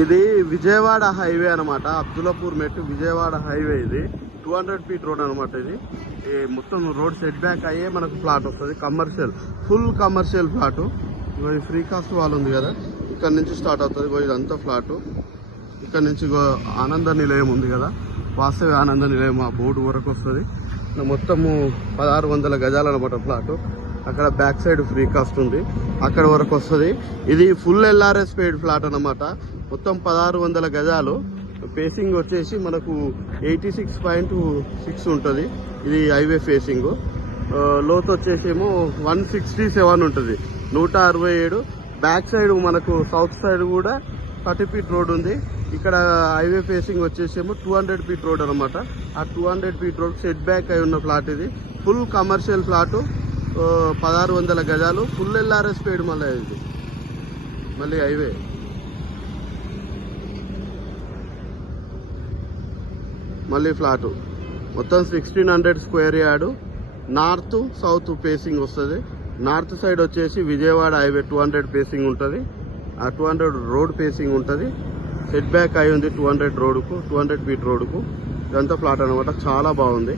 ఇది విజయవాడ హైవే అనమాట. అబ్దుల్లాపూర్ మెట్టు విజయవాడ హైవే. ఇది 200 ఫీట్ రోడ్ అనమాట. ఇది మొత్తం రోడ్ సెట్ బ్యాక్ అయ్యే మనకు ప్లాట్ వస్తుంది. Commercial, full commercial plot. Free cost wall ఉంది కదా, ఇక్కడ నుంచి స్టార్ట్ అవుతుంది. ఇదంతా ఫ్లాటు. ఇక్కడ నుంచి ఆనంద నిలయం ఉంది కదా, వాసవి ఆనంద నిలయం, ఆ బోర్డు వరకు వస్తుంది. మొత్తము 1600 గజాలు అనమాట ప్లాటు. అక్కడ బ్యాక్ సైడ్ ఫ్రీ కాస్ట్ ఉంది, అక్కడ వరకు వస్తుంది. ఇది ఫుల్ ఎల్ఆర్ఎస్ పెయిడ్ ఫ్లాట్ అనమాట. మొత్తం 1600 గజాలు. ఫేసింగ్ వచ్చేసి మనకు 86.6 ఉంటుంది. ఇది హైవే ఫేసింగ్. లోతు వచ్చేసేమో 167 ఉంటుంది, 167. బ్యాక్ సైడ్ మనకు సౌత్ సైడ్ కూడా 30 ఫీట్ రోడ్ ఉంది. ఇక్కడ హైవే ఫేసింగ్ వచ్చేసేమో 200 ఫీట్ రోడ్ అనమాట. ఆ 200 ఫీట్ రోడ్ సెట్ బ్యాక్ అయి ఉన్న ప్లాట్ ఇది. ఫుల్ కమర్షియల్ ప్లాటు, 1600 గజాలు, ఫుల్ ఎల్ఆర్ఎస్ పెయిడ్. మళ్ళీ ఇది మళ్ళీ హైవే. మళ్ళీ ఫ్లాటు మొత్తం 1600 square yard. North south facing వస్తుంది. నార్త్ సైడ్ వచ్చేసి విజయవాడ హైవే 200 ఫేసింగ్ ఉంటుంది. ఆ 200 రోడ్ ఫేసింగ్ ఉంటుంది. సెట్ బ్యాక్ అయి ఉంది 200 రోడ్కు, 200 ఫీట్ రోడ్కు. ఇదంతా ఫ్లాట్ అనమాట. చాలా బాగుంది.